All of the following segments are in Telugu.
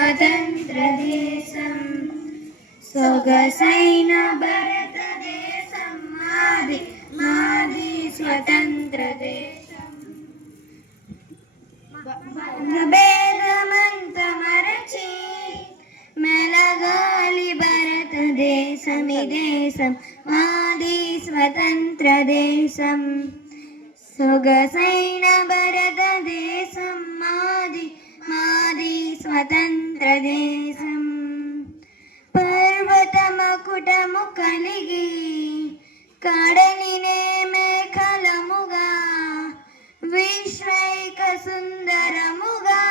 స్వతంత్ర దేశం సొగసైన భారతదేశం మాది మాది స్వతంత్ర దేశం భేదమంత మరచి మెలగాలి భారతదేశమి దేశం మాది స్వతంత్ర దేశం సొగసైన భారతదేశం మాది మాది స్వతంత్ర దేశం పర్వతమకుటము కలిగి కడలినే మేఖలముగా విశ్వైక సుందరముగా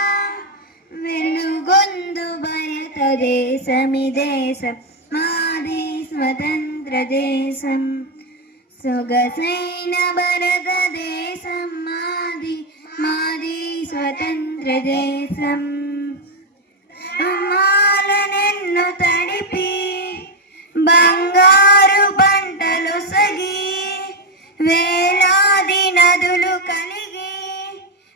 వెలుగొందు భారతదేశమి దేశం మాది స్వతంత్ర దేశం సొగసైన భారతదేశం మాది మాది స్వతంత్ర దేశం అమ్మాలనెన్ను తడిపి బంగారు పంటలు సగి వేలాది నదులు కలిగి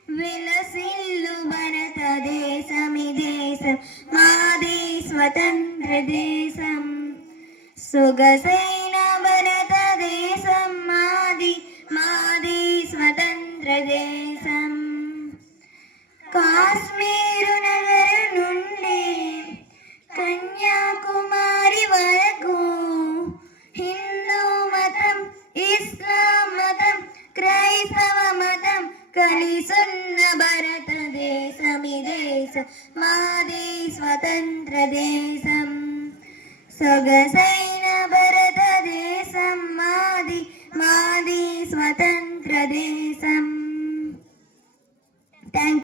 విలసిల్లు భారతదేశమి దేశం మాది స్వతంత్ర దేశం సొగసైన భారతదేశం మాది మాది స్వతంత్ర దేశం కాశ్మీరు నగరం నుండి కన్యాకుమారి వరకు హిందూ మతం ఇస్లాం మతం క్రైస్తవ మతం కలిసున్న భారతదేశమి దేశం మాది స్వతంత్ర దేశం సొగసైన భారతదేశం మాది మాది స్వతంత్ర దేశం. థ్యాంక్